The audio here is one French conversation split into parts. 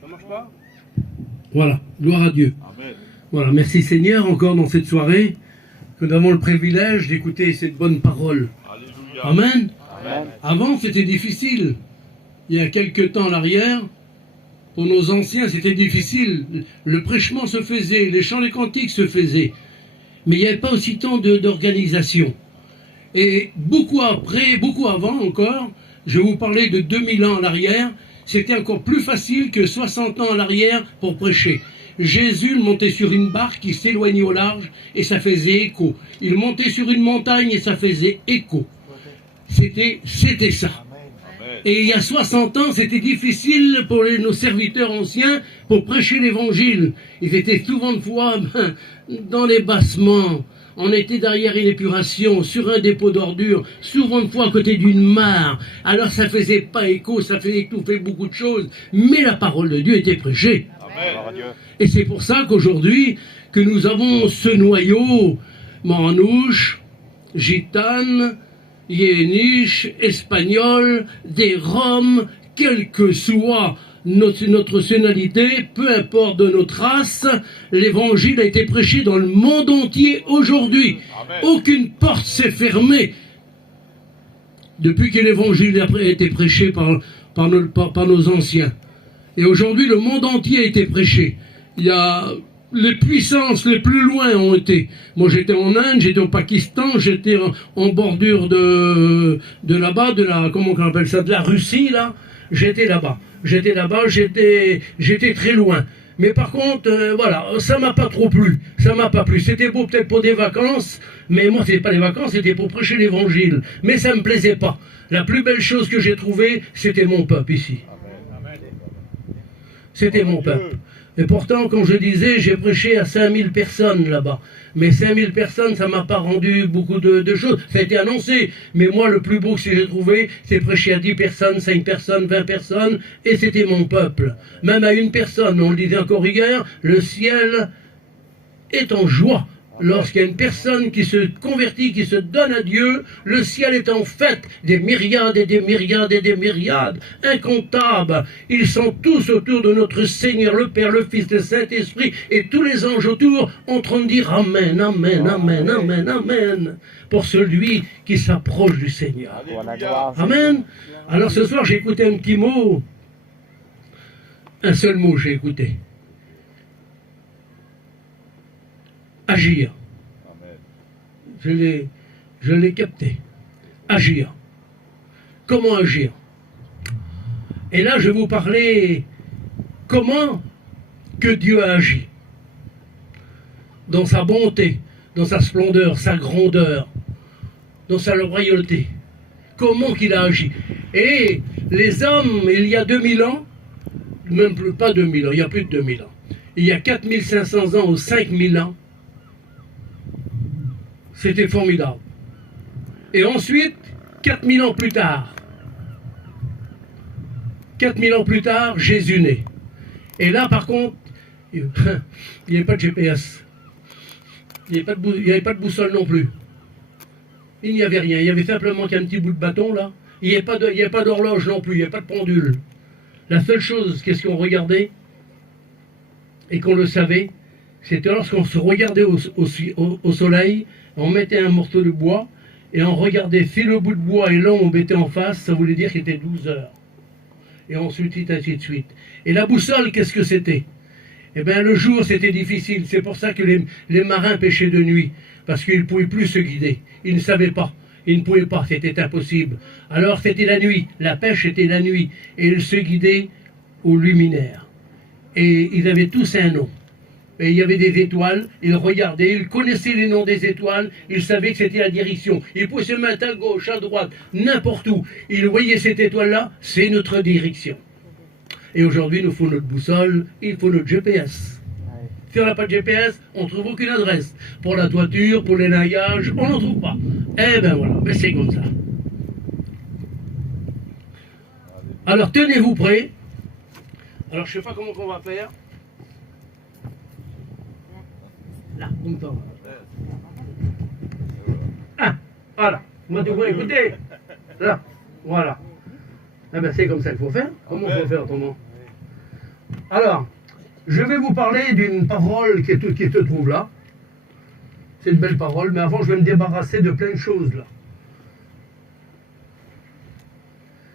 Ça marche pas? Voilà, gloire à Dieu. Amen. Voilà, merci Seigneur encore dans cette soirée que nous avons le privilège d'écouter cette bonne parole. Alléluia. Amen. Amen. Avant c'était difficile. Il y a quelques temps en arrière, pour nos anciens c'était difficile. Le prêchement se faisait, les chants des cantiques se faisaient. Mais il n'y avait pas aussi tant d'organisation. Et beaucoup après, beaucoup avant encore, je vais vous parler de 2000 ans en arrière, c'était encore plus facile que 60 ans en arrière pour prêcher. Jésus montait sur une barque qui s'éloignait au large et ça faisait écho. Il montait sur une montagne et ça faisait écho. C'était ça. Amen. Et il y a 60 ans, c'était difficile pour nos serviteurs anciens pour prêcher l'évangile. Ils étaient souvent de fois dans les bassements. On était derrière une épuration, sur un dépôt d'ordures, souvent de fois à côté d'une mare. Alors ça faisait pas écho, ça faisait étouffer beaucoup de choses, mais la parole de Dieu était prêchée. Amen. Et c'est pour ça qu'aujourd'hui, que nous avons ce noyau, manouche, gitane, yéniche, espagnol, des roms, quelle que soit notre nationalité, peu importe de notre race, l'évangile a été prêché dans le monde entier aujourd'hui. Amen. Aucune porte s'est fermée depuis que l'évangile a été prêché par nos anciens. Et aujourd'hui, le monde entier a été prêché. Il y a les puissances les plus loin ont été. Moi, j'étais en Inde, j'étais au Pakistan, j'étais en bordure de là-bas, comment on appelle ça, de la Russie, là. J'étais là-bas, j'étais très loin. Mais par contre, voilà, ça m'a pas trop plu, ça m'a pas plu. C'était beau peut-être pour des vacances, mais moi, c'était pas des vacances, c'était pour prêcher l'évangile. Mais ça me plaisait pas. La plus belle chose que j'ai trouvée, c'était mon peuple ici. C'était mon peuple. Et pourtant, comme je disais, j'ai prêché à 5000 personnes là-bas. Mais 5000 personnes, ça m'a pas rendu beaucoup de choses. Ça a été annoncé. Mais moi, le plus beau que j'ai trouvé, c'est prêcher à 10 personnes, 5 personnes, 20 personnes. Et c'était mon peuple. Même à une personne, on le disait encore hier, le ciel est en joie. Lorsqu'il y a une personne qui se convertit, qui se donne à Dieu, le ciel est en fête, des myriades et des myriades et des myriades, incomptables. Ils sont tous autour de notre Seigneur, le Père, le Fils, le Saint-Esprit, et tous les anges autour en train de dire Amen, Amen, Amen, Amen, Amen, pour celui qui s'approche du Seigneur. Alléluia. Amen. Alors ce soir, j'ai écouté un petit mot, un seul mot j'ai écouté. Agir. Amen. Je l'ai capté. Agir. Comment agir? Et là, je vais vous parler comment que Dieu a agi. Dans sa bonté, dans sa splendeur, sa grandeur, dans sa royauté. Comment qu'il a agi. Et les hommes, il y a 2000 ans, même plus, pas 2000 ans, il y a plus de 2000 ans. Il y a 4500 ans ou 5000 ans, c'était formidable. Et ensuite, 4000 ans plus tard, 4000 ans plus tard, Jésus naît. Et là, par contre, il n'y avait pas de GPS. Il n'y avait pas de boussole non plus. Il n'y avait rien. Il y avait simplement qu'un petit bout de bâton, là. Il n'y avait pas d'horloge non plus. Il n'y avait pas de pendule. La seule chose, qu'est-ce qu'on regardait, et qu'on le savait, c'était lorsqu'on se regardait au soleil, on mettait un morceau de bois, et on regardait si le bout de bois et l'ombre étaient en face, ça voulait dire qu'il était 12 heures. Et ensuite, ainsi de suite. Et la boussole, qu'est-ce que c'était? Eh bien, le jour, c'était difficile. C'est pour ça que les marins pêchaient de nuit, parce qu'ils ne pouvaient plus se guider. Ils ne savaient pas. Ils ne pouvaient pas, c'était impossible. Alors, c'était la nuit. La pêche était la nuit. Et ils se guidaient au luminaire. Et ils avaient tous un nom. Et il y avait des étoiles, ils regardaient, ils connaissaient les noms des étoiles, ils savaient que c'était la direction. Ils pouvaient se mettre à gauche, à droite, n'importe où. Ils voyaient cette étoile-là, c'est notre direction. Et aujourd'hui, il nous faut notre boussole, il faut notre GPS. Si on n'a pas de GPS, on ne trouve aucune adresse. Pour la toiture, pour les lingages, on n'en trouve pas. Eh ben voilà, mais c'est comme ça. Alors tenez-vous prêts. Alors je ne sais pas comment on va faire. Là, content. Ah, voilà. Moi, tu vois, écoutez. Là, voilà. Eh ben, c'est comme ça qu'il faut faire. Comment il faut faire autrement? Alors, je vais vous parler d'une parole qui se trouve là. C'est une belle parole, mais avant, je vais me débarrasser de plein de choses là.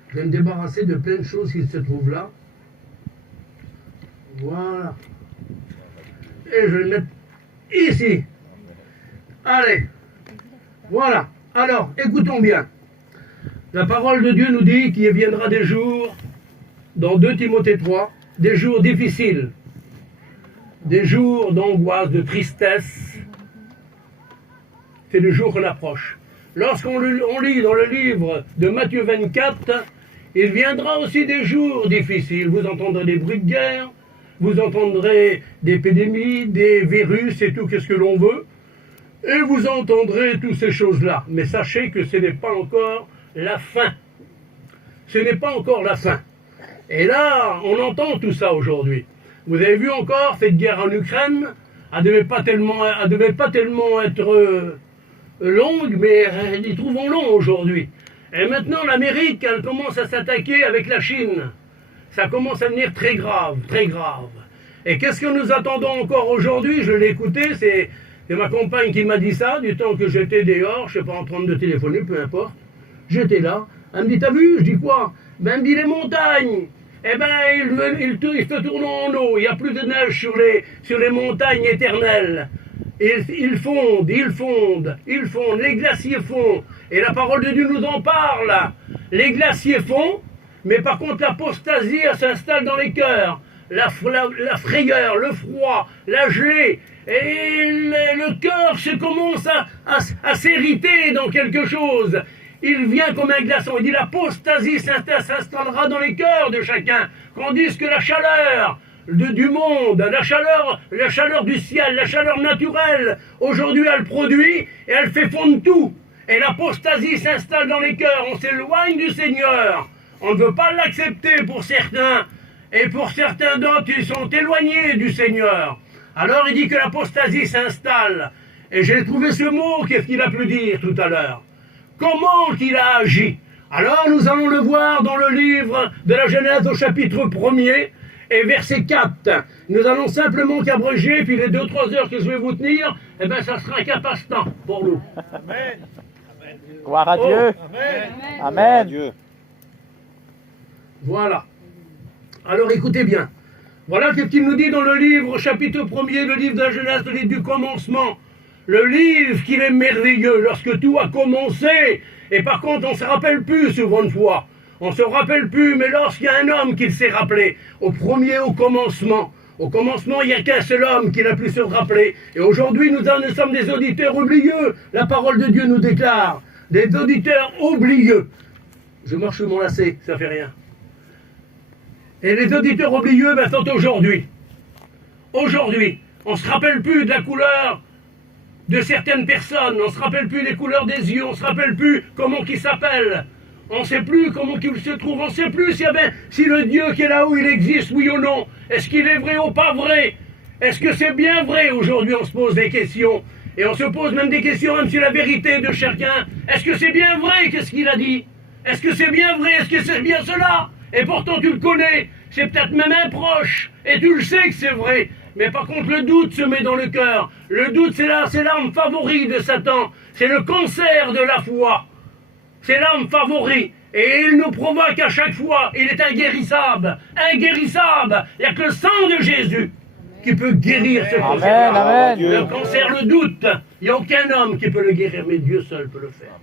Je vais me débarrasser de plein de choses qui se trouvent là. Voilà. Et je vais le mettre ici. Allez. Voilà. Alors, écoutons bien. La parole de Dieu nous dit qu'il viendra des jours, dans 2 Timothée 3, des jours difficiles, des jours d'angoisse, de tristesse. C'est le jour qu'on approche. Lorsqu'on lit dans le livre de Matthieu 24, il viendra aussi des jours difficiles. Vous entendrez des bruits de guerre, vous entendrez des épidémies, des virus et tout ce que l'on veut, et vous entendrez toutes ces choses-là. Mais sachez que ce n'est pas encore la fin. Ce n'est pas encore la fin. Et là, on entend tout ça aujourd'hui. Vous avez vu encore cette guerre en Ukraine, elle ne devait pas tellement être longue, mais ils trouvent long aujourd'hui. Et maintenant, l'Amérique, elle commence à s'attaquer avec la Chine. Ça commence à devenir très grave, très grave. Et qu'est-ce que nous attendons encore aujourd'hui? Je l'ai écouté, c'est ma compagne qui m'a dit ça, du temps que j'étais dehors, je ne sais pas, en train de téléphoner, peu importe. J'étais là. Elle me dit, t'as vu? Je dis quoi? Ben, elle me dit, les montagnes. Eh ben, ils se tournent en eau. Il n'y a plus de neige sur les montagnes éternelles. Ils fondent. Les glaciers fondent. Et la parole de Dieu nous en parle. Les glaciers fondent, mais par contre, l'apostasie, elle s'installe dans les cœurs. La frayeur, le froid, la gelée. Et le cœur commence à s'hériter dans quelque chose. Il vient comme un glaçon. Il dit l'apostasie s'installera dans les cœurs de chacun. Tandis que la chaleur du monde, la chaleur du ciel, la chaleur naturelle, aujourd'hui elle produit et elle fait fondre tout. Et l'apostasie s'installe dans les cœurs. On s'éloigne du Seigneur. On ne veut pas l'accepter pour certains. Et pour certains d'autres, ils sont éloignés du Seigneur. Alors il dit que l'apostasie s'installe. Et j'ai trouvé ce mot, qu'est-ce qu'il a pu dire tout à l'heure? Comment il a agi? Alors nous allons le voir dans le livre de la Genèse au chapitre 1er et verset 4. Nous allons simplement qu'abréger, puis les 2-3 heures que je vais vous tenir, eh bien ça sera qu'un passe-temps pour nous. Amen. Gloire à Dieu. Amen. Amen. Dieu. Voilà. Alors écoutez bien. Voilà ce qu'il nous dit dans le livre, chapitre 1er, le livre de la Genèse, le livre du commencement. Le livre qu'il est merveilleux lorsque tout a commencé. Et par contre, on ne se rappelle plus souvent de fois. On ne se rappelle plus, mais lorsqu'il y a un homme qui s'est rappelé, au commencement, il n'y a qu'un seul homme qui n'a pu se rappeler. Et aujourd'hui, nous sommes des auditeurs oublieux. La parole de Dieu nous déclare. Des auditeurs oublieux. Je marche sur mon lacet, ça fait rien. Et les auditeurs oublieux, ben, sont aujourd'hui. Aujourd'hui, on ne se rappelle plus de la couleur de certaines personnes, on ne se rappelle plus les couleurs des yeux, on ne se rappelle plus comment ils s'appellent, on ne sait plus comment ils se trouvent, on ne sait plus si le Dieu qui est là-haut, il existe, oui ou non. Est-ce qu'il est vrai ou pas vrai? Est-ce que c'est bien vrai? Aujourd'hui, on se pose des questions, et on se pose même des questions même sur la vérité de chacun. Est-ce que c'est bien vrai? Qu'est-ce qu'il a dit? Est-ce que c'est bien vrai? Est-ce que c'est bien cela? Et pourtant tu le connais, c'est peut-être même un proche, et tu le sais que c'est vrai. Mais par contre, le doute se met dans le cœur. Le doute, c'est l'arme favorite de Satan. C'est le cancer de la foi. C'est l'arme favorite. Et il nous provoque à chaque fois. Il est inguérissable. Inguérissable. Il n'y a que le sang de Jésus qui peut guérir ce cancer. Amen. Le cancer, le doute. Il n'y a aucun homme qui peut le guérir, mais Dieu seul peut le faire.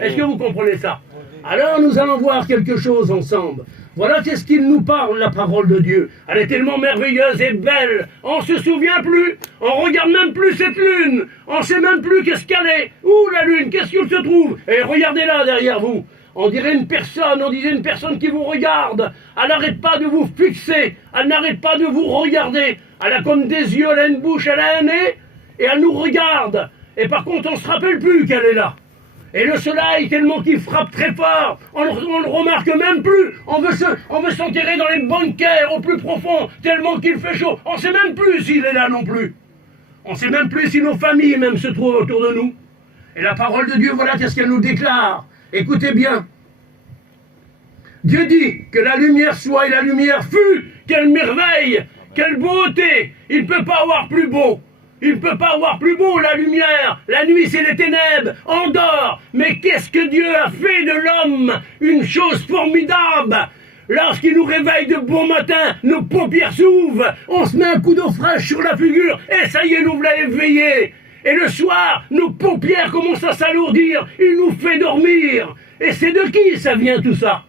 Est-ce que vous comprenez ça? Alors nous allons voir quelque chose ensemble. Voilà qu'est-ce qu'il nous parle, la parole de Dieu. Elle est tellement merveilleuse et belle. On ne se souvient plus. On regarde même plus cette lune. On ne sait même plus qu'est-ce qu'elle est. Où la lune? Qu'est-ce qu'elle se trouve? Et regardez-là derrière vous. On dirait une personne qui vous regarde. Elle n'arrête pas de vous fixer. Elle n'arrête pas de vous regarder. Elle a comme des yeux, elle a une bouche, elle a un nez. Et elle nous regarde. Et par contre, on ne se rappelle plus qu'elle est là. Et le soleil, tellement qu'il frappe très fort, on ne le remarque même plus. On veut s'enterrer dans les bunkers au plus profond, tellement qu'il fait chaud. On ne sait même plus s'il est là non plus. On ne sait même plus si nos familles même se trouvent autour de nous. Et la parole de Dieu, voilà qu'est-ce qu'elle nous déclare. Écoutez bien. Dieu dit que la lumière soit et la lumière fut. Quelle merveille! Quelle beauté! Il ne peut pas avoir plus beau. Il ne peut pas avoir plus beau, la lumière. La nuit, c'est les ténèbres. On dort. Mais qu'est-ce que Dieu a fait de l'homme? Une chose formidable. Lorsqu'il nous réveille de bon matin, nos paupières s'ouvrent, on se met un coup d'eau fraîche sur la figure, et ça y est, nous voilà éveillés. Et le soir, nos paupières commencent à s'alourdir, il nous fait dormir. Et c'est de qui ça vient tout ça?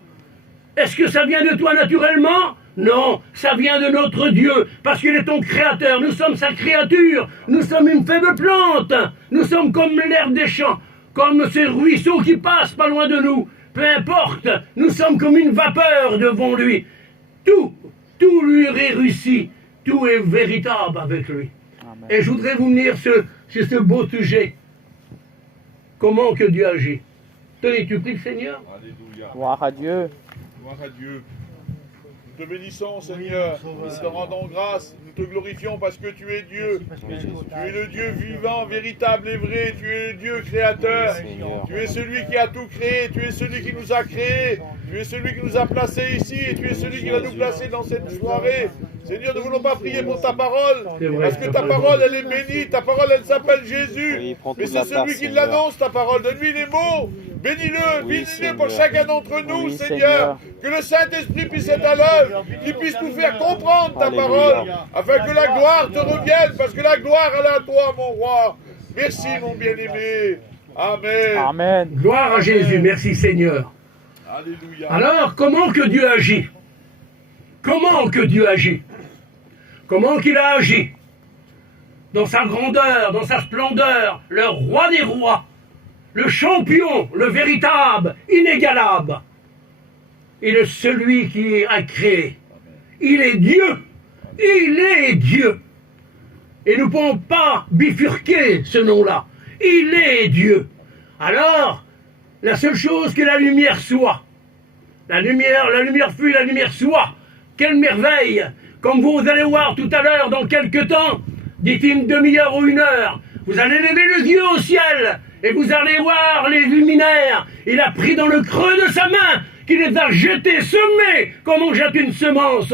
Est-ce que ça vient de toi naturellement? Non, ça vient de notre Dieu, parce qu'il est ton créateur, nous sommes sa créature, nous sommes une faible plante, nous sommes comme l'herbe des champs, comme ces ruisseaux qui passent pas loin de nous. Peu importe, nous sommes comme une vapeur devant lui. Tout lui réussit, tout est véritable avec lui. Amen. Et je voudrais vous venir sur ce beau sujet. Comment que Dieu agit? Tenez, tu pries le Seigneur? Alléluia. Gloire à Dieu. Gloire à Dieu. Nous te bénissons, Seigneur. Nous te rendons grâce. Nous te glorifions parce que tu es Dieu. Tu es le Dieu vivant, véritable et vrai. Tu es le Dieu créateur. Tu es celui qui a tout créé. Tu es celui qui nous a créés. Tu es celui qui nous a placés ici. Et tu es celui qui va nous placer dans cette soirée. Seigneur, nous ne voulons pas prier pour ta parole. Parce que ta parole, elle est bénie. Ta parole, elle s'appelle Jésus. Mais c'est celui qui l'annonce, ta parole. Donne-lui les mots. Bénis-le. Bénis-le pour chacun d'entre nous, Seigneur. Que le Saint-Esprit puisse être à l'œuvre. Qu'il puisse nous faire comprendre ta parole. Afin que la gloire te revienne. Parce que la gloire, elle est à toi, mon roi. Merci, mon bien-aimé. Amen. Amen. Gloire à Jésus, merci Seigneur. Alléluia. Alors, comment que Dieu agit? Comment que Dieu agit? Comment qu'il a agi? Dans sa grandeur, dans sa splendeur, le roi des rois, le champion, le véritable, inégalable. Il est celui qui a créé. Il est Dieu. Il est Dieu. Et nous ne pouvons pas bifurquer ce nom-là. Il est Dieu. Alors, la seule chose que la lumière soit. La lumière fut, la lumière soit. Quelle merveille! Comme vous allez voir tout à l'heure, dans quelques temps, d'ici une demi-heure ou une heure, vous allez lever les yeux au ciel et vous allez voir les luminaires. Il a pris dans le creux de sa main, qu'il les a jetés, semés, comme on jette une semence,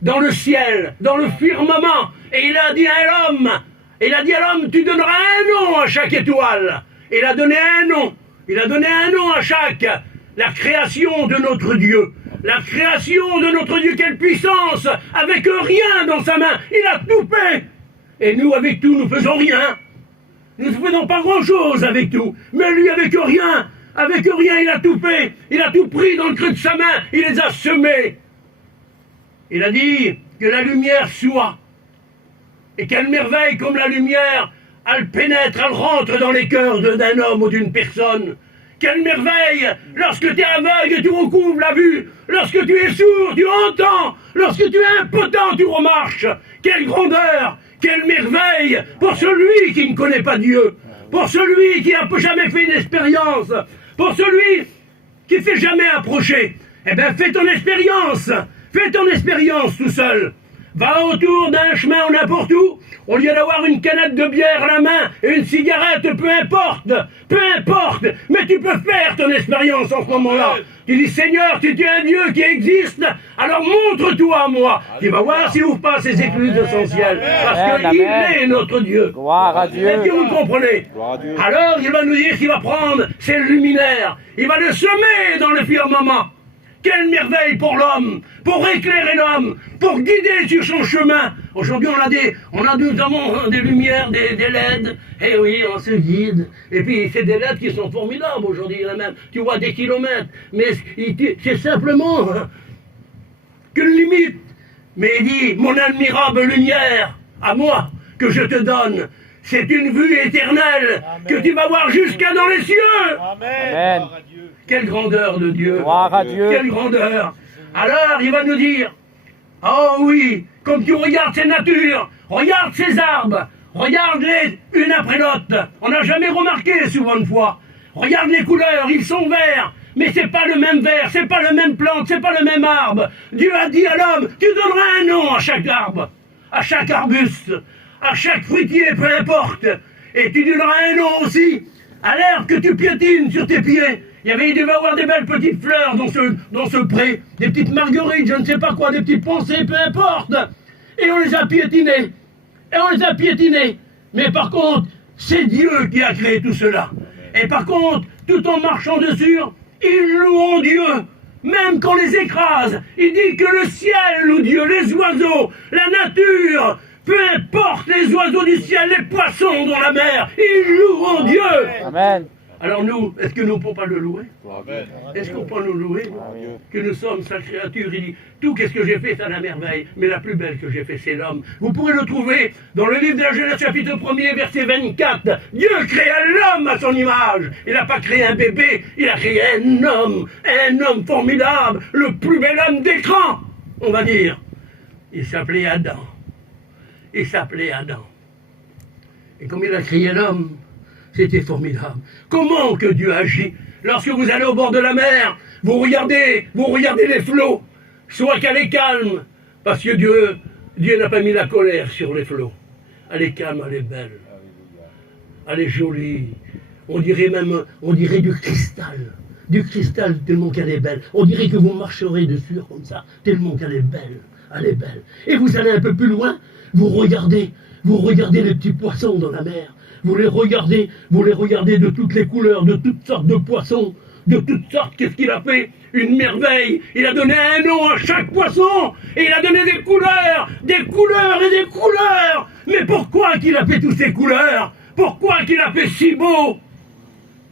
dans le ciel, dans le firmament. Et il a dit à l'homme, tu donneras un nom à chaque étoile. Il a donné un nom. Il a donné un nom à chaque. La création de notre Dieu. La création de notre Dieu, quelle puissance! Avec rien dans sa main, il a tout fait. Et nous, avec tout, nous faisons rien. Nous ne faisons pas grand-chose avec tout. Mais lui, avec rien, il a tout fait. Il a tout pris dans le creux de sa main. Il les a semés. Il a dit que la lumière soit. Et quelle merveille comme la lumière, elle pénètre, elle rentre dans les cœurs d'un homme ou d'une personne. Quelle merveille! Lorsque tu es aveugle, tu recouvres la vue. Lorsque tu es sourd, tu entends. Lorsque tu es impotent, tu remarches. Quelle grandeur! Quelle merveille pour celui qui ne connaît pas Dieu. Pour celui qui n'a jamais fait une expérience. Pour celui qui ne s'est jamais approché. Eh bien, fais ton expérience. Fais ton expérience tout seul. Va autour d'un chemin ou n'importe où, au lieu d'avoir une canette de bière à la main et une cigarette, peu importe, mais tu peux faire ton expérience en ce moment-là. Tu dis, Seigneur, si tu es un Dieu qui existe, alors montre-toi à moi. Tu vas voir s'il ouvre pas ses écluses essentielles, parce qu'il est notre Dieu. Gloire à Dieu. Est-ce que vous comprenez? Alors, il va nous dire qu'il va prendre ses luminaires, il va le semer dans le firmament. Quelle merveille pour l'homme, pour éclairer l'homme, pour guider sur son chemin. Aujourd'hui, nous avons des lumières, des LED. Eh oui, on se guide. Et puis, c'est des LED qui sont formidables aujourd'hui, là même. Tu vois des kilomètres. Mais c'est simplement qu'une limite. Mais il dit, mon admirable lumière, à moi, que je te donne, c'est une vue éternelle. Amen. Que tu vas voir jusqu'à dans les cieux. Amen. Amen. Quelle grandeur de Dieu! Gloire à Dieu! Quelle grandeur! Alors, il va nous dire, oh oui, comme tu regardes ces natures, regarde ces arbres, regarde-les une après l'autre. On n'a jamais remarqué souvent une fois. Regarde les couleurs, ils sont verts, mais c'est pas le même vert, c'est pas le même plante, c'est pas le même arbre. Dieu a dit à l'homme, tu donneras un nom à chaque arbre, à chaque arbuste, à chaque fruitier, peu importe. Et tu donneras un nom aussi à l'herbe que tu piétines sur tes pieds. Il devait y avoir des belles petites fleurs dans ce pré, des petites marguerites, je ne sais pas quoi, des petites pensées, peu importe. et on les a piétinés. Et on les a piétinés. Mais par contre, c'est Dieu qui a créé tout cela. Et par contre, tout en marchant dessus, ils louent Dieu. Même quand on les écrase, il dit que le ciel loue Dieu, les oiseaux, la nature, peu importe les oiseaux du ciel, les poissons dans la mer, ils louent Dieu. Amen. Alors nous, est-ce que nous ne pouvons pas le louer? Amen. Est-ce qu'on peut nous louer? Que nous sommes sa créature. Il dit, tout qu'est-ce que j'ai fait, c'est la merveille. Mais la plus belle que j'ai fait, c'est l'homme. Vous pourrez le trouver dans le livre de la Genèse, chapitre 1er, verset 24. Dieu créa l'homme à son image. Il n'a pas créé un bébé, il a créé un homme formidable, le plus bel homme d'écran, on va dire. Il s'appelait Adam. Il s'appelait Adam. Et comme il a créé l'homme, c'était formidable. Comment que Dieu agit? Lorsque vous allez au bord de la mer, vous regardez les flots, soit qu'elle est calme, parce que Dieu n'a pas mis la colère sur les flots. Elle est calme, elle est belle, elle est jolie. On dirait du cristal tellement qu'elle est belle. On dirait que vous marcherez dessus comme ça, tellement qu'elle est belle, elle est belle. Et vous allez un peu plus loin, vous regardez les petits poissons dans la mer. Vous les regardez de toutes les couleurs, de toutes sortes de poissons, de toutes sortes. Qu'est-ce qu'il a fait? Une merveille. Il a donné un nom à chaque poisson, et il a donné des couleurs et des couleurs. Mais pourquoi qu'il a fait toutes ces couleurs? Pourquoi qu'il a fait si beau?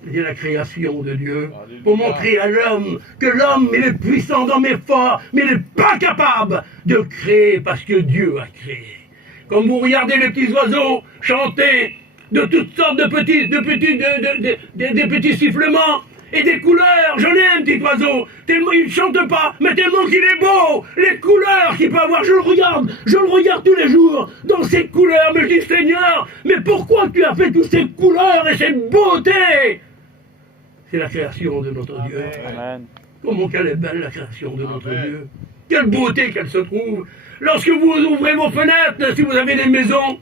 C'est la création de Dieu, pour montrer à l'homme que l'homme, il est puissant d'homme et fort, mais il n'est pas capable de créer parce que Dieu a créé. Comme vous regardez les petits oiseaux chanter, de toutes sortes des petits sifflements et des couleurs. J'en ai un petit oiseau, tellement il ne chante pas, mais tellement qu'il est beau, les couleurs qu'il peut avoir, je le regarde tous les jours, dans ces couleurs, mais je dis Seigneur, mais pourquoi tu as fait toutes ces couleurs et cette beauté? C'est la création de notre Dieu. Amen. Comment qu'elle est belle la création de notre Dieu. Quelle beauté qu'elle se trouve. Lorsque vous ouvrez vos fenêtres, si vous avez des maisons,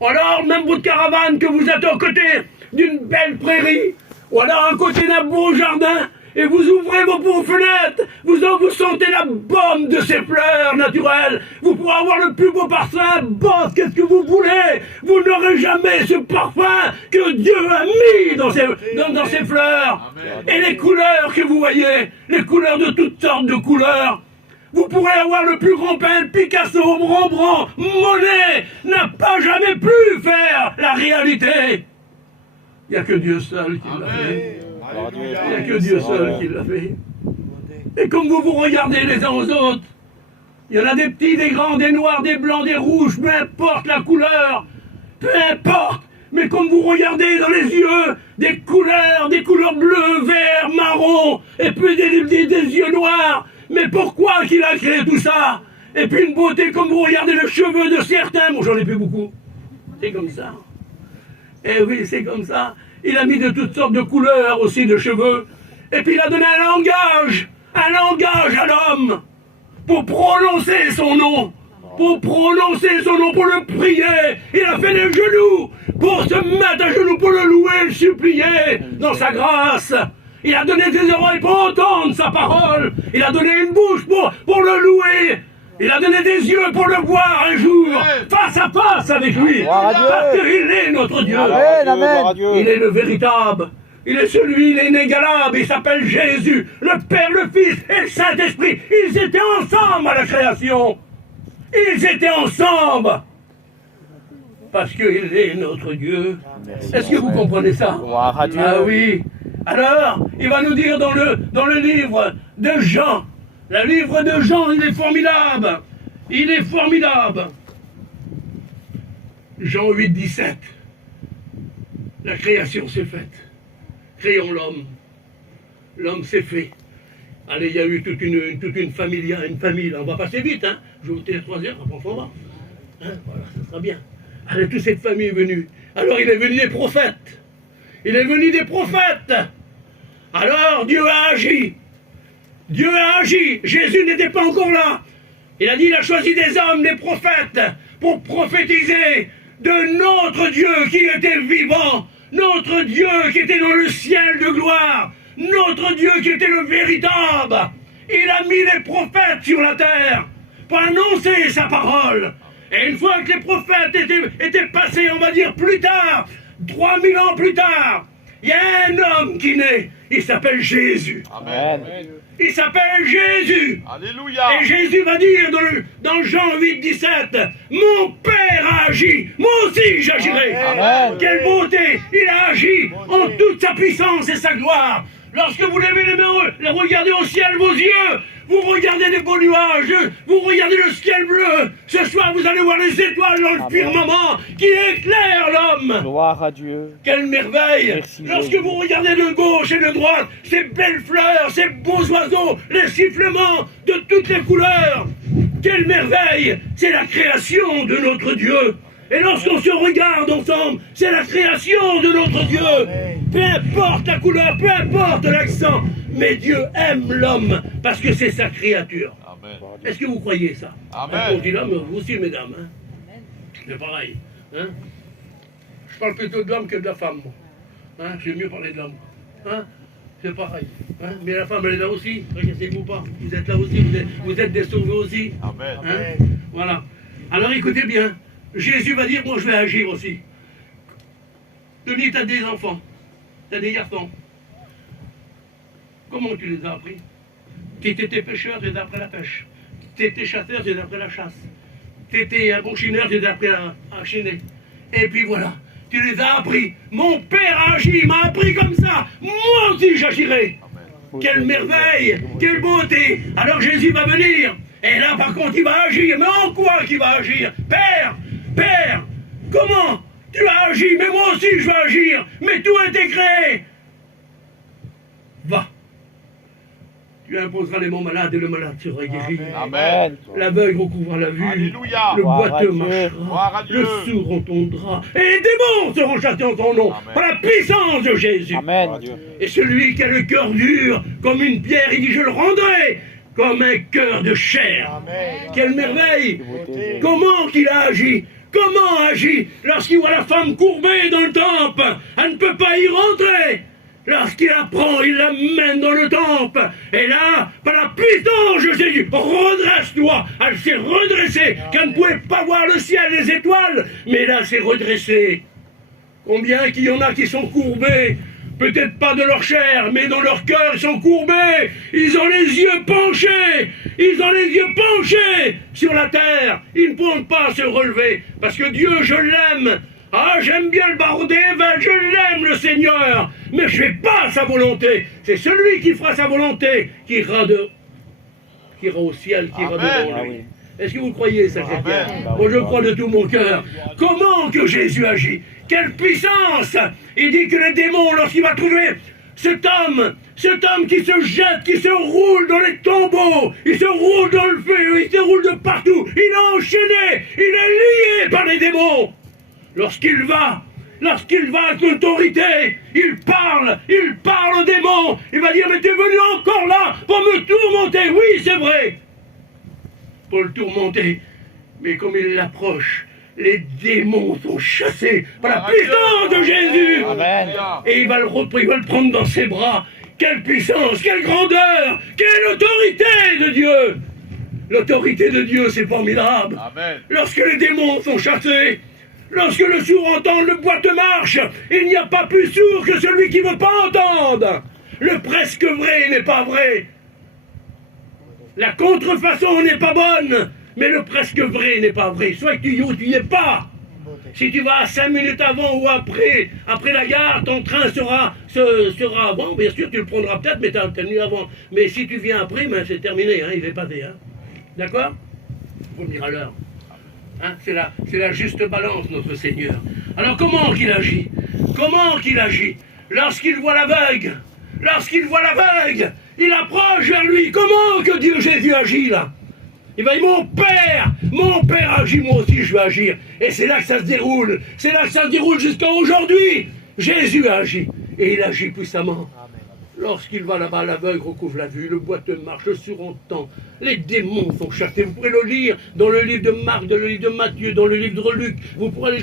ou alors même votre caravane que vous êtes aux côtés d'une belle prairie, ou alors à côté d'un beau jardin, et vous ouvrez vos fenêtres, vous sentez la baume de ces fleurs naturelles, vous pourrez avoir le plus beau parfum, bof, qu'est-ce que vous voulez? Vous n'aurez jamais ce parfum que Dieu a mis dans ces fleurs. Amen. Et les couleurs que vous voyez, les couleurs de toutes sortes de couleurs, vous pourrez avoir le plus grand peintre, Picasso, Rembrandt, Monet, n'a pas jamais pu faire la réalité. Il n'y a que Dieu seul qui l'a fait. Il n'y a que Dieu seul qui l'a fait. Et comme vous vous regardez les uns aux autres, il y en a des petits, des grands, des noirs, des blancs, des rouges, peu importe la couleur, peu importe. Mais comme vous regardez dans les yeux des couleurs bleues, verts, marron, et puis des yeux noirs, mais pourquoi qu'il a créé tout ça? Et puis une beauté comme vous regardez les cheveux de certains, bon j'en ai plus beaucoup, c'est comme ça. Eh oui, c'est comme ça. Il a mis de toutes sortes de couleurs aussi de cheveux. Et puis il a donné un langage à l'homme, pour prononcer son nom, pour le prier. Il a fait les genoux, pour se mettre à genoux, pour le louer, le supplier dans sa grâce. Il a donné des oreilles pour entendre sa parole. Il a donné une bouche pour le louer. Il a donné des yeux pour le voir un jour, face à face avec lui. Parce qu'il est notre Dieu. Amen, amen. Il est le véritable. Il est celui, il est inégalable. Il s'appelle Jésus, le Père, le Fils et le Saint-Esprit. Ils étaient ensemble à la création. Ils étaient ensemble. Parce qu'il est notre Dieu. Est-ce que vous comprenez ça? Gloire à Dieu. Ah oui. Alors, il va nous dire dans le livre de Jean. Le livre de Jean, il est formidable. Il est formidable. Jean 8, 17. La création s'est faite. Créons l'homme. L'homme s'est fait. Allez, il y a eu toute une famille, là. On va passer vite, hein. Je vais vous dire 3 heures, après on va. Hein, voilà, ça sera bien. Allez, toute cette famille est venue. Alors, il est venu des prophètes. Il est venu des prophètes. Alors, Dieu a agi. Dieu a agi. Jésus n'était pas encore là. Il a dit, il a choisi des hommes, des prophètes, pour prophétiser de notre Dieu qui était vivant, notre Dieu qui était dans le ciel de gloire, notre Dieu qui était le véritable. Il a mis les prophètes sur la terre pour annoncer sa parole. Et une fois que les prophètes étaient passés, on va dire plus tard, 3000 ans plus tard, il y a un homme qui naît, il s'appelle Jésus. Amen. Il s'appelle Jésus. Alléluia. Et Jésus va dire dans Jean 8, 17, mon Père a agi, moi aussi j'agirai. Amen. Quelle beauté! Il a agi en toute sa puissance et sa gloire. Lorsque vous levez les mains, regardez au ciel vos yeux, vous regardez les beaux nuages, vous regardez le ciel bleu. Ce soir, vous allez voir les étoiles dans le firmament qui éclairent l'homme. Gloire à Dieu. Quelle merveille! Merci, Lorsque Jésus. vous regardez de gauche et de droite, ces belles fleurs, ces beaux oiseaux, les sifflements de toutes les couleurs, quelle merveille! C'est la création de notre Dieu. Et lorsqu'on se regarde ensemble, c'est la création de notre Dieu. Peu importe la couleur, peu importe l'accent, mais Dieu aime l'homme parce que c'est sa créature. Amen. Est-ce que vous croyez ça? Amen. On dit l'homme, vous aussi, mesdames. Hein? C'est pareil. Hein? Je parle plutôt de l'homme que de la femme. Moi. Hein? J'aime mieux parler de l'homme. Hein? C'est pareil. Hein? Mais la femme, elle est là aussi. Regardez-vous pas. Vous êtes là aussi. Vous êtes des sauvés aussi. Amen. Hein? Voilà. Alors écoutez bien. Jésus va dire, moi je vais agir aussi. Denis, tu as des enfants. Tu as des garçons. Comment tu les as appris? Tu étais pêcheur, tu les as appris la pêche. Tu étais chasseur, tu les as appris la chasse. Tu étais un bon chineur, tu les as appris à chiner. Et puis voilà, tu les as appris. Mon père a agi, il m'a appris comme ça. Moi aussi j'agirai. Quelle merveille, quelle beauté. Alors Jésus va venir. Et là par contre il va agir. Mais en quoi qu'il va agir? Père, comment tu as agi? Mais moi aussi je vais agir. Mais tout a été créé. Va. Tu imposeras les mains malades et le malade sera guéri. Amen. L'aveugle recouvrira la vue. Alléluia. Le Gloire à boiteux Dieu. marchera. Gloire à Dieu. Le sourd entendra. Et les démons seront chassés en son nom. Amen. Par la puissance de Jésus. Amen. Et celui qui a le cœur dur, comme une pierre, il dit, je le rendrai comme un cœur de chair. Quelle merveille! Comment qu'il a agi? Comment agit lorsqu'il voit la femme courbée dans le temple? Elle ne peut pas y rentrer. Lorsqu'il la prend, il la mène dans le temple. Et là, par la puissance de Jésus, redresse-toi. Elle s'est redressée, qu'elle ne pouvait pas voir le ciel, les étoiles. Mais là, s'est redressée. Combien qu'il y en a qui sont courbés? Peut-être pas de leur chair, mais dans leur cœur, ils sont courbés. Ils ont les yeux penchés. Ils ont les yeux penchés sur la terre. Ils ne pourront pas se relever. Parce que Dieu, je l'aime. Ah, j'aime bien le baron d'Ével, je l'aime, le Seigneur. Mais je ne fais pas sa volonté. C'est celui qui fera sa volonté qui ira au ciel, qui ira Amen. devant Ah lui. oui. Est-ce que vous croyez ça, chrétien? Amen. Moi, je crois de tout mon cœur. Comment que Jésus agit? Quelle puissance! Il dit que les démons, lorsqu'il va trouver cet homme qui se jette, qui se roule dans les tombeaux, il se roule dans le feu, il se roule de partout, il est enchaîné, il est lié par les démons. Lorsqu'il va avec l'autorité, il parle aux démons, il va dire, mais t'es venu encore là pour me tourmenter, oui, c'est vrai. Pour le tourmenter, mais comme il l'approche, les démons sont chassés par la puissance de Jésus. Amen. Et il va le prendre dans ses bras. Quelle puissance, quelle grandeur, quelle autorité de Dieu. L'autorité de Dieu, c'est formidable. Amen. Lorsque les démons sont chassés, lorsque le sourd entend, le boiteux marche, il n'y a pas plus sourd que celui qui ne veut pas entendre. Le presque vrai n'est pas vrai. La contrefaçon n'est pas bonne, mais le presque vrai n'est pas vrai. Soit que tu y es ou tu n'y es pas. Si tu vas 5 minutes avant ou après la gare, ton train sera bon, bien sûr, tu le prendras peut-être, mais tu as tenu avant. Mais si tu viens après, ben, c'est terminé, hein, il est passé. Hein. D'accord? Il faut venir à l'heure. Hein, c'est la juste balance, notre Seigneur. Alors comment qu'il agit? Comment qu'il agit? Lorsqu'il voit l'aveugle, il approche vers lui. Comment que Dieu Jésus agit là? Il va dire, mon Père agit, moi aussi je vais agir. Et c'est là que ça se déroule. C'est là que ça se déroule jusqu'à aujourd'hui. Jésus agit. Et il agit puissamment. Lorsqu'il va là-bas, l'aveugle recouvre la vue, le boiteux marche, le sourd entend. Les démons sont chassés. Vous pourrez le lire dans le livre de Marc, dans le livre de Matthieu, dans le livre de Luc. Vous pourrez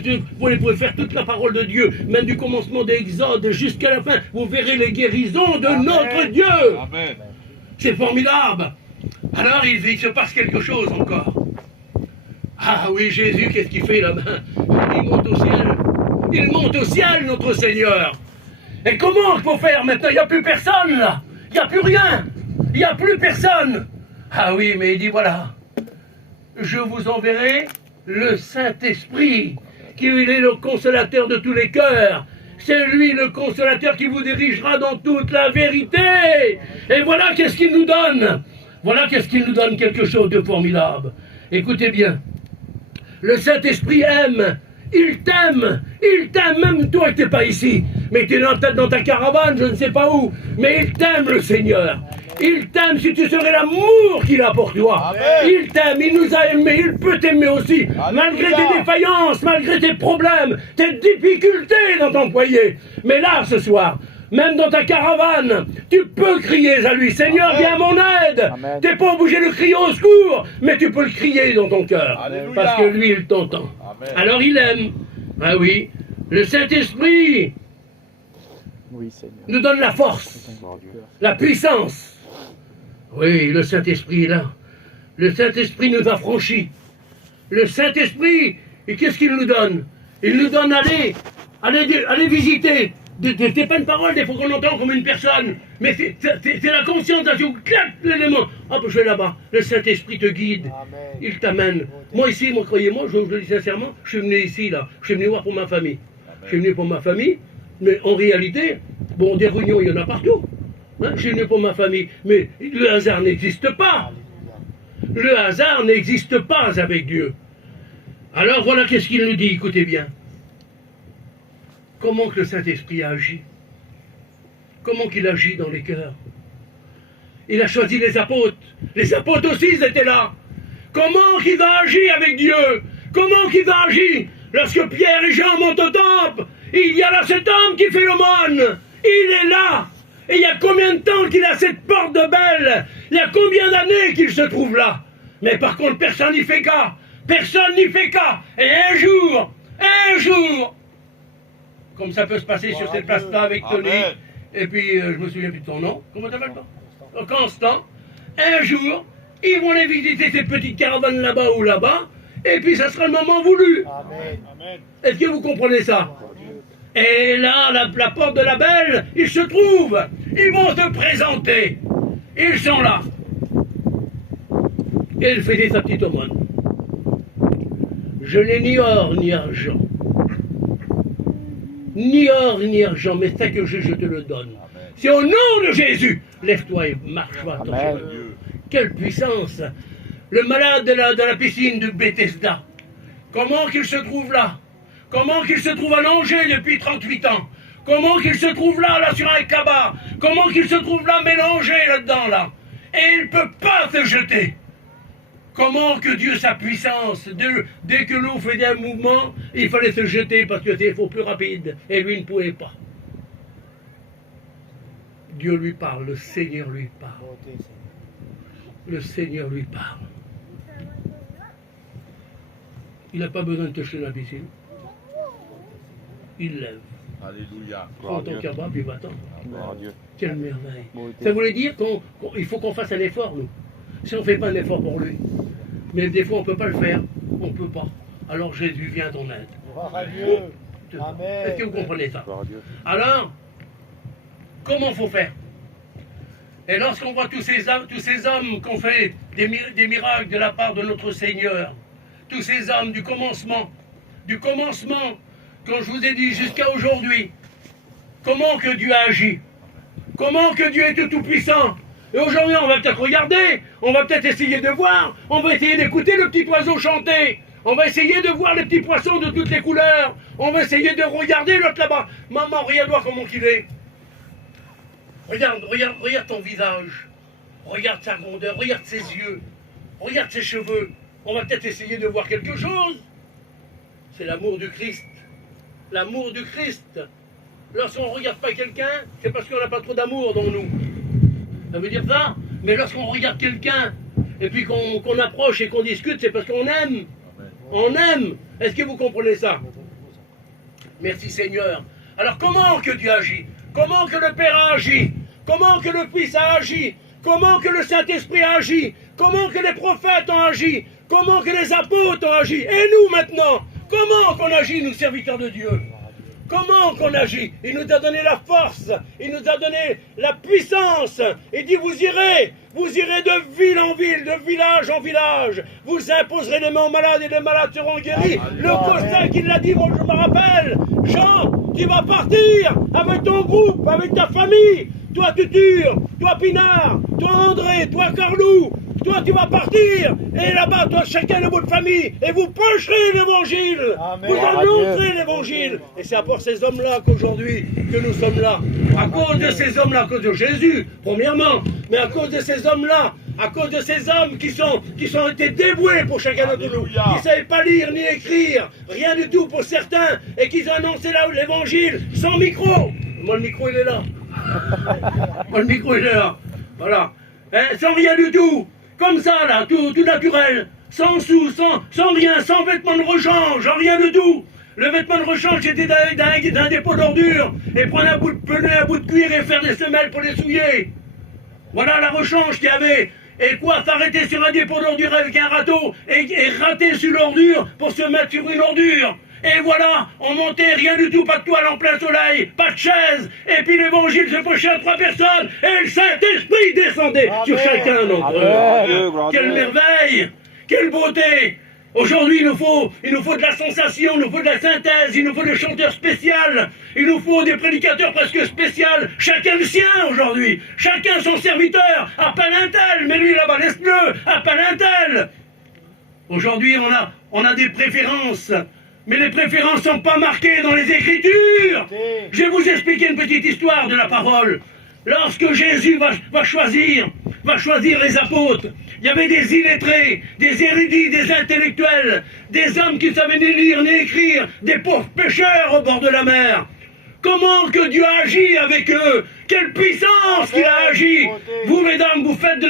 faire toute la parole de Dieu, même du commencement d'Exode jusqu'à la fin. Vous verrez les guérisons de notre Dieu. Amen. C'est formidable. Alors il se passe quelque chose encore. Ah oui, Jésus, qu'est-ce qu'il fait là-bas? Il monte au ciel. Il monte au ciel, notre Seigneur. Et comment il faut faire maintenant? Il n'y a plus personne là. Il n'y a plus rien. Il n'y a plus personne. Ah oui, mais il dit voilà. Je vous enverrai le Saint-Esprit, qui est le consolateur de tous les cœurs. C'est lui le consolateur qui vous dirigera dans toute la vérité. Et voilà qu'est-ce qu'il nous donne. Voilà qu'est-ce qu'il nous donne, quelque chose de formidable. Écoutez bien. Le Saint-Esprit aime. Il t'aime même toi qui n'es pas ici, mais tu es peut-être dans ta caravane, je ne sais pas où, mais il t'aime le Seigneur. Il t'aime si tu serais l'amour qu'il a pour toi. Amen. Il t'aime, il nous a aimés, il peut t'aimer aussi, Alléluia. malgré tes défaillances, malgré tes problèmes, tes difficultés dans ton foyer. Mais là, ce soir, même dans ta caravane, tu peux crier à lui, Seigneur, Amen. viens à mon aide. Amen. Tu n'es pas obligé de crier au secours, mais tu peux le crier dans ton cœur, Alléluia. parce que lui, il t'entend. Amen. Alors il aime. Ah oui, le Saint-Esprit Oui, Seigneur. nous donne la force, la puissance. Oui, le Saint-Esprit est là. Le Saint-Esprit nous a franchis. Le Saint-Esprit, et qu'est-ce qu'il nous donne? Il nous donne aller visiter. C'est pas une parole, des fois qu'on entend comme une personne, mais c'est la conscience, là, tu claques l'élément. Hop, je vais là-bas. Le Saint-Esprit te guide. Amen. Il t'amène. Moi ici, moi croyez-moi, je vous le dis sincèrement, je suis venu ici, là. Je suis venu voir pour ma famille. Je suis venu pour ma famille, mais en réalité, bon, des réunions, il y en a partout. Hein, je suis venu pour ma famille, mais le hasard n'existe pas. Le hasard n'existe pas avec Dieu. Alors voilà qu'est-ce qu'il nous dit, écoutez bien. Comment que le Saint-Esprit agit? Comment qu'il agit dans les cœurs? Il a choisi les apôtres. Les apôtres aussi, ils étaient là. Comment qu'il va agir avec Dieu? Comment qu'il va agir? Lorsque Pierre et Jean montent au temple, il y a là cet homme qui fait l'aumône. Il est là. Et il y a combien de temps qu'il a cette porte de belle? Il y a combien d'années qu'il se trouve là? Mais par contre, personne n'y fait cas. Personne n'y fait cas. Et un jour, comme ça peut se passer sur cette place-là avec Tony, Amen. et puis je me souviens plus de ton nom, comment t'appelles toi? Constant. Un jour, ils vont aller visiter ces petites caravanes là-bas ou là-bas, et puis ça sera le moment voulu. Amen. Est-ce que vous comprenez ça? Et là, la porte de la belle, ils se trouvent. Ils vont se présenter. Ils sont là. Et elle fait sa petite aumône. Je n'ai ni or ni argent. Ni or ni argent, mais ça que je te le donne. C'est au nom de Jésus. Lève-toi et marche, va. ton Amen. chemin. Quelle puissance! Le malade de la piscine de Bethesda. Comment qu'il se trouve là? Comment qu'il se trouve à Angers depuis 38 ans? Comment qu'il se trouve là sur un cabas? Comment qu'il se trouve là mélangé là-dedans, là? Et il ne peut pas se jeter. Comment que Dieu, sa puissance, dès que l'eau faisait un mouvement, il fallait se jeter parce que c'est plus rapide. Et lui ne pouvait pas. Dieu lui parle, le Seigneur lui parle. Le Seigneur lui parle. Il n'a pas besoin de toucher la piscine. Il lève. Alléluia. Prends ton cabas, puis va-t'en. Gloire à Dieu. Quelle merveille. Bon, Ça voulait dire qu'il faut qu'on fasse un effort, nous. Si on ne fait pas un effort pour lui. Mais des fois, on ne peut pas le faire. On ne peut pas. Alors Jésus vient à ton aide. Gloire à Dieu. Amen. Est-ce que vous comprenez ça? Gloire à Dieu. Alors, comment faut faire? Et lorsqu'on voit tous ces hommes qui ont fait des miracles de la part de notre Seigneur, tous ces hommes du commencement, quand je vous ai dit jusqu'à aujourd'hui, comment que Dieu a agi, comment que Dieu était tout-puissant. Et aujourd'hui, on va peut-être regarder, on va peut-être essayer de voir, on va essayer d'écouter le petit oiseau chanter, on va essayer de voir les petits poissons de toutes les couleurs, on va essayer de regarder l'autre là-bas. Maman, regarde-moi comment il est. Regarde ton visage, regarde sa rondeur, regarde ses yeux, regarde ses cheveux. On va peut-être essayer de voir quelque chose. C'est l'amour du Christ. L'amour du Christ. Lorsqu'on ne regarde pas quelqu'un, c'est parce qu'on n'a pas trop d'amour dans nous. Ça veut dire ça. Mais lorsqu'on regarde quelqu'un, et puis qu'on approche et qu'on discute, c'est parce qu'on aime. On aime. Est-ce que vous comprenez ça? Merci Seigneur. Alors comment que Dieu agit? Comment que le Père a agi? Comment que le Fils a agi? Comment que le Saint-Esprit a agi? Comment que les prophètes ont agi? Comment que les apôtres ont agi. Et nous maintenant, comment qu'on agit, nous serviteurs de Dieu? Comment qu'on agit? Il nous a donné la force, il nous a donné la puissance. Il dit vous irez de ville en ville, de village en village. Vous imposerez les mains aux malades et les malades seront guéris. Le Costa qui l'a dit, moi je me rappelle. Jean, tu vas partir avec ton groupe, avec ta famille. Toi Tutur, toi Pinard, toi André, toi Carlou. Toi, tu vas partir, et là-bas, toi, chacun de votre famille, et vous prêcherez l'évangile, vous annoncerez l'évangile. Et c'est à pour ces hommes-là qu'aujourd'hui, que nous sommes là. À cause de ces hommes-là, à cause de Jésus, premièrement, mais à cause de ces hommes-là, à cause de ces hommes qui sont été dévoués pour chacun d'entre nous, qui ne savaient pas lire ni écrire, rien du tout pour certains, et qui ont annoncé l'évangile sans micro. Moi, le micro, il est là. Moi, le micro, il est là. Voilà. Sans rien du tout. Comme ça, là, tout naturel, sans sous, sans rien, sans vêtements de rechange, rien du tout. Le vêtement de rechange, c'était d'un dépôt d'ordures, et prendre un bout de pneu, un bout de cuir et faire des semelles pour les souiller. Voilà la rechange qu'il y avait. Et quoi, s'arrêter sur un dépôt d'ordures avec un râteau, et rater sur l'ordure pour se mettre sur une ordure. Et voilà, on montait, rien du tout, pas de toile en plein soleil, pas de chaise, et puis l'évangile se prêchait à 3 personnes, et le Saint-Esprit descendait sur chacun d'entre eux. Quelle merveille, quelle beauté. Aujourd'hui, il nous faut de la sensation, il nous faut de la synthèse, il nous faut des chanteurs spéciaux, il nous faut des prédicateurs presque spéciaux, chacun le sien aujourd'hui, chacun son serviteur, appelle un tel, mais lui là-bas, laisse-le, appelle un tel. Aujourd'hui, on a des préférences. Mais les préférences ne sont pas marquées dans les Écritures. Je vais vous expliquer une petite histoire de la parole. Lorsque Jésus va choisir les apôtres, il y avait des illettrés, des érudits, des intellectuels, des hommes qui ne savaient ni lire ni écrire, des pauvres pêcheurs au bord de la mer. Comment que Dieu a agi avec eux? Quelle puissance qu'il a agi! Vous, mesdames, vous faites de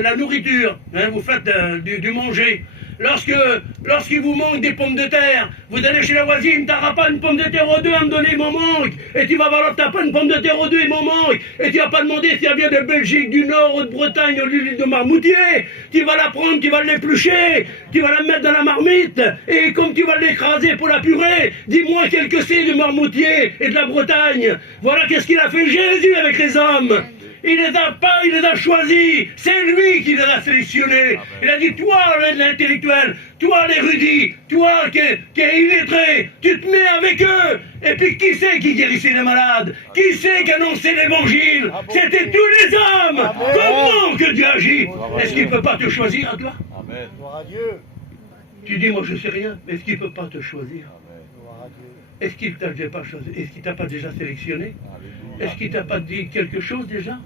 la nourriture, hein, vous faites du manger. Lorsqu'il vous manque des pommes de terre, vous allez chez la voisine, t'auras pas une pomme de terre ou deux à me donner, il m'en manque. Et tu vas voir, t'as pas une pomme de terre ou deux, il m'en manque. Et tu vas pas demander si elle vient de Belgique, du Nord ou de Bretagne ou de l'île de Marmoutier. Tu vas la prendre, tu vas l'éplucher, tu vas la mettre dans la marmite. Et comme tu vas l'écraser pour la purée, dis-moi quel que c'est du Marmoutier et de la Bretagne. Voilà qu'est-ce qu'il a fait Jésus avec les hommes. Il les a choisis, c'est lui qui les a sélectionnés. Il a dit, toi l'intellectuel, toi l'érudit, toi qui est illettré, tu te mets avec eux. Et puis qui c'est qui guérissait les malades? Qui c'est qui annonçait l'évangile? C'était tous les hommes. Amen. Comment que Dieu agit? Est-ce qu'il ne peut pas te choisir à toi? Amen. Gloire à Dieu. Tu dis, moi je sais rien, mais est-ce qu'il ne peut pas te choisir? Gloire à Dieu. Est-ce qu'il ne t'a pas choisi? Est-ce qu'il ne t'a pas déjà sélectionné? Est-ce qu'il ne t'a pas dit quelque chose déjà?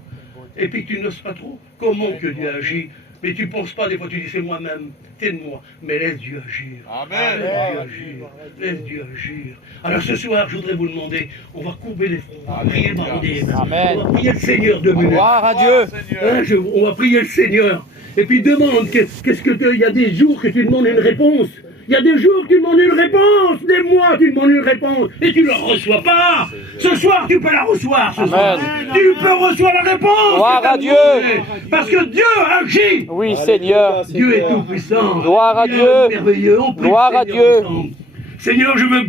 Et puis tu n'oses pas trop. Comment que Dieu agit? Mais tu ne penses pas, des fois tu dis c'est moi-même, c'est de moi. Mais laisse Dieu agir. Amen. Laisse Dieu agir. Laisse Dieu agir. Alors ce soir, je voudrais vous demander, on va courber les fronts, on va prier Bardé. Amen. On va prier le Seigneur 2 minutes. Gloire à Dieu. Hein, on va prier le Seigneur. Et puis demande, il y a des jours que tu demandes une réponse. Il y a des jours tu demandes une réponse, des mois tu demandes une réponse, et tu ne la reçois pas. Ce soir tu peux la recevoir, ce soir. Tu peux recevoir la réponse. Gloire à Dieu. Parce que Dieu agit. Oui, Seigneur. Dieu est tout puissant. Gloire à Il est Dieu. merveilleux. On prie Gloire le à Seigneur Dieu. ensemble. Seigneur, je veux